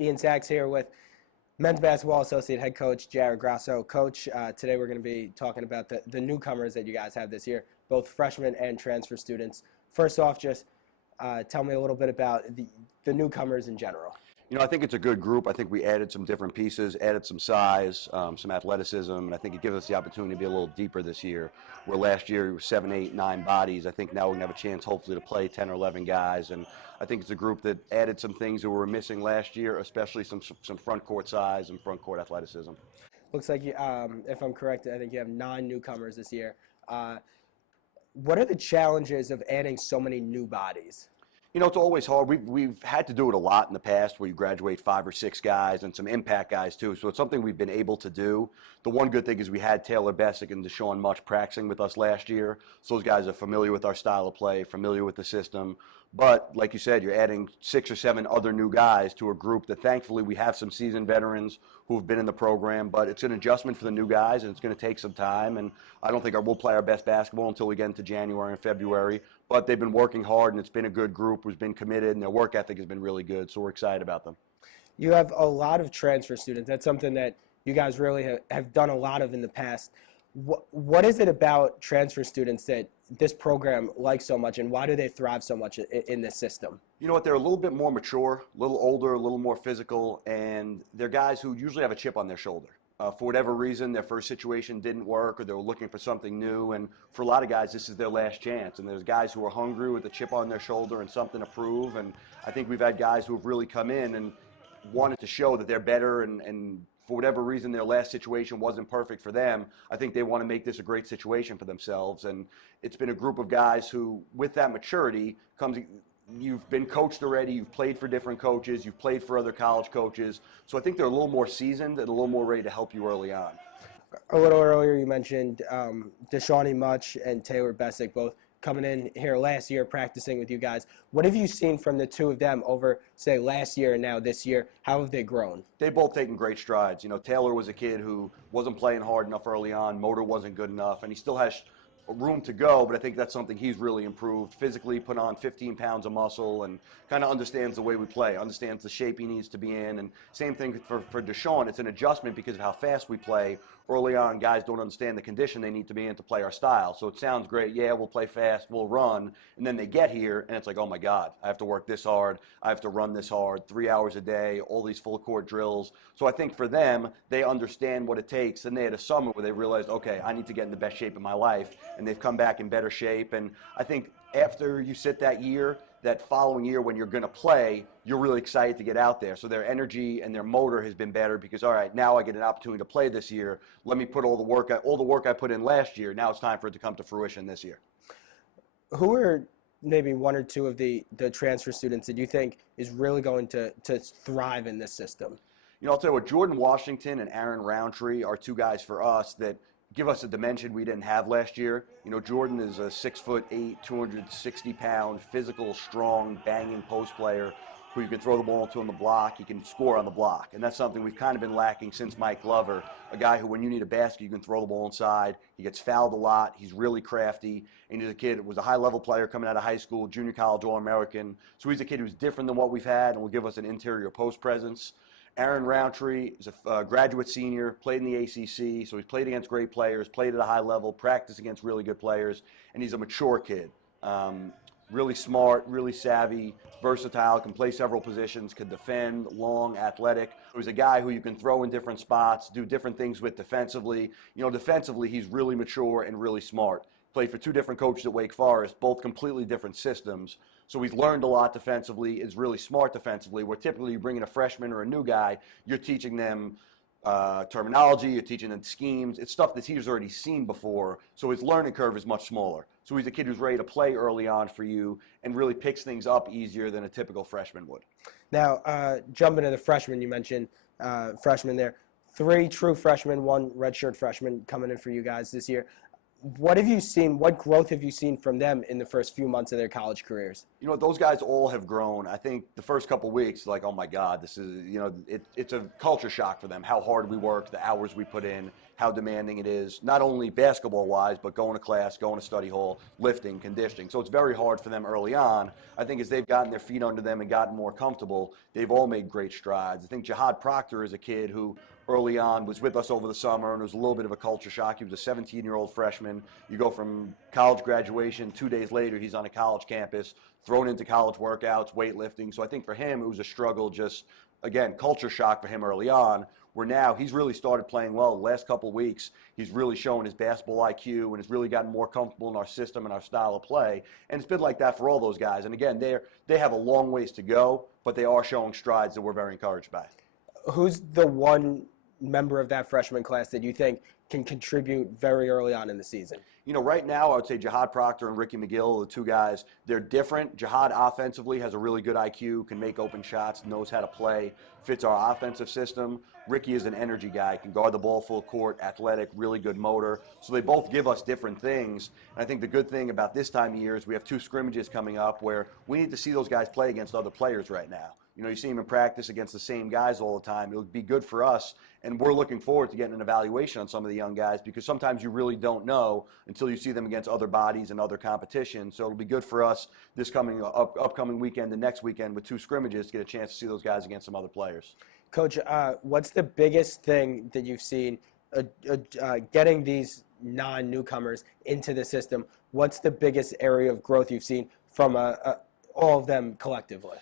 Ian Sachs here with men's basketball associate head coach Jared Grasso. Coach, today we're going to be talking about the newcomers that you guys have this year, both freshmen and transfer students. First off, just tell me a little bit about the newcomers in general. You know, I think it's a good group. I think we added some different pieces, added some size, some athleticism, and I think it gives us the opportunity to be a little deeper this year. Where last year we were 7, 8, 9 bodies. I think now we're going to have a chance, hopefully, to play 10 or 11 guys. And I think it's a group that added some things that we were missing last year, especially some front court size and front court athleticism. Looks like, if I'm correct, I think you have 9 newcomers this year. What are the challenges of adding so many new bodies? You know, it's always hard. We've had to do it a lot in the past where you graduate 5 or 6 guys and some impact guys too. So it's something we've been able to do. The one good thing is we had Taylor Bessick and Deshaun Much practicing with us last year. So those guys are familiar with our style of play, familiar with the system. But like you said, you're adding 6 or 7 other new guys to a group that thankfully we have some seasoned veterans who have been in the program. But it's an adjustment for the new guys, and it's going to take some time. And I don't think we'll play our best basketball until we get into January and February. But they've been working hard, and it's been a good group who's been committed, and their work ethic has been really good. So we're excited about them. You have a lot of transfer students. That's something that you guys really have done a lot of in the past. What is it about transfer students that this program likes so much, and why do they thrive so much in this system? You know what, they're a little bit more mature, a little older, a little more physical, and they're guys who usually have a chip on their shoulder. For whatever reason, their first situation didn't work, or they were looking for something new, and for a lot of guys, this is their last chance. And there's guys who are hungry with a chip on their shoulder and something to prove, and I think we've had guys who have really come in and wanted to show that they're better, and for whatever reason their last situation wasn't perfect for them. I think they want to make this a great situation for themselves, and it's been a group of guys who, with that maturity, you've been coached already, you've played for different coaches, you've played for other college coaches, so I think they're a little more seasoned and a little more ready to help you early on. A little earlier you mentioned Deshaun Much and Taylor Bessick both coming in here last year practicing with you guys. What have you seen from the two of them over, say, last year and now this year? How have they grown? They've both taken great strides. You know, Taylor was a kid who wasn't playing hard enough early on, motor wasn't good enough, and he still has room to go, but I think that's something he's really improved. Physically put on 15 pounds of muscle and kind of understands the way we play, understands the shape he needs to be in. And same thing for Deshaun. It's an adjustment because of how fast we play. Early on, guys don't understand the condition they need to be in to play our style. So it sounds great. Yeah, we'll play fast, we'll run. And then they get here, and it's like, oh, my God, I have to work this hard. I have to run this hard, 3 hours a day, all these full-court drills. So I think for them, they understand what it takes. And they had a summer where they realized, okay, I need to get in the best shape of my life. And they've come back in better shape. And I think after you sit that year, that following year when you're going to play, you're really excited to get out there. So their energy and their motor has been better because, all right, now I get an opportunity to play this year. Let me put all the work I put in last year. Now it's time for it to come to fruition this year. Who are maybe 1 or 2 of the transfer students that you think is really going to thrive in this system? You know, I'll tell you what, Jordan Washington and Aaron Roundtree are 2 guys for us that give us a dimension we didn't have last year. You know, Jordan is a 6'8", 260-pound, physical, strong, banging post player who you can throw the ball to on the block, he can score on the block. And that's something we've kind of been lacking since Mike Glover, a guy who when you need a basket, you can throw the ball inside. He gets fouled a lot. He's really crafty. And he's a kid who was a high-level player coming out of high school, junior college All-American. So he's a kid who's different than what we've had and will give us an interior post presence. Aaron Roundtree is a graduate senior, played in the ACC, so he's played against great players, played at a high level, practiced against really good players, and he's a mature kid. Really smart, really savvy, versatile, can play several positions, can defend, long, athletic. He's a guy who you can throw in different spots, do different things with defensively. You know, defensively, he's really mature and really smart. Played for 2 different coaches at Wake Forest, both completely different systems. So he's learned a lot defensively, is really smart defensively, where typically you bring in a freshman or a new guy, you're teaching them terminology, you're teaching them schemes. It's stuff that he's already seen before, so his learning curve is much smaller. So he's a kid who's ready to play early on for you and really picks things up easier than a typical freshman would. Now, jumping to the freshmen, you mentioned freshmen there. 3 true freshmen, 1 redshirt freshman coming in for you guys this year. What have you seen? What growth have you seen from them in the first few months of their college careers? You know, those guys all have grown. I think the first couple weeks, like, oh my God, this is, you know, it's a culture shock for them, how hard we work, the hours we put in, how demanding it is, not only basketball-wise, but going to class, going to study hall, lifting, conditioning. So it's very hard for them early on. I think as they've gotten their feet under them and gotten more comfortable, they've all made great strides. I think Jihad Proctor is a kid who early on was with us over the summer, and it was a little bit of a culture shock. He was a 17-year-old freshman. You go from college graduation, 2 days later, he's on a college campus, thrown into college workouts, weightlifting. So I think for him, it was a struggle, just, again, culture shock for him early on, where now he's really started playing well the last couple of weeks. He's really shown his basketball IQ and has really gotten more comfortable in our system and our style of play. And it's been like that for all those guys. And again, they have a long ways to go, but they are showing strides that we're very encouraged by. Who's the one member of that freshman class that you think can contribute very early on in the season? You know, right now, I would say Jihad Proctor and Rickey Mcgill, the two guys, they're different. Jihad offensively has a really good IQ, can make open shots, knows how to play, fits our offensive system. Rickey is an energy guy, can guard the ball full court, athletic, really good motor. So they both give us different things. And I think the good thing about this time of year is we have 2 scrimmages coming up where we need to see those guys play against other players right now. You know, you see them in practice against the same guys all the time. It'll be good for us, and we're looking forward to getting an evaluation on some of the young guys because sometimes you really don't know until you see them against other bodies and other competition. So it'll be good for us this upcoming weekend and next weekend with 2 scrimmages to get a chance to see those guys against some other players. Coach, what's the biggest thing that you've seen getting these non-newcomers into the system? What's the biggest area of growth you've seen from all of them collectively?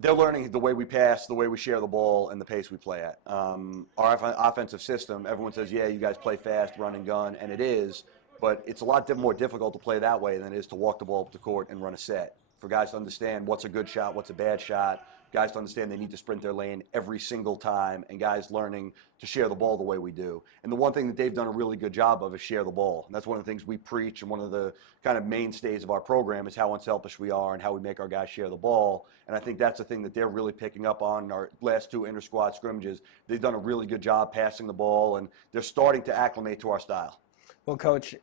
They're learning the way we pass, the way we share the ball, and the pace we play at. Our offensive system, everyone says, yeah, you guys play fast, run and gun, and it is, but it's a lot more difficult to play that way than it is to walk the ball up the court and run a set. For guys to understand what's a good shot, what's a bad shot, guys to understand they need to sprint their lane every single time, and guys learning to share the ball the way we do. And the one thing that they've done a really good job of is share the ball. And that's one of the things we preach, and one of the kind of mainstays of our program is how unselfish we are and how we make our guys share the ball. And I think that's the thing that they're really picking up on in our last 2 inter-squad scrimmages. They've done a really good job passing the ball, and they're starting to acclimate to our style. Well, Coach,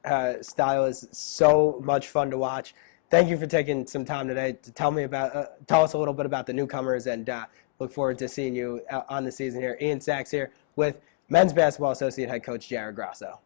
style is so much fun to watch. Thank you for taking some time today to tell us a little bit about the newcomers, and look forward to seeing you on the season here. Ian Sachs here with Men's Basketball Associate Head Coach Jared Grasso.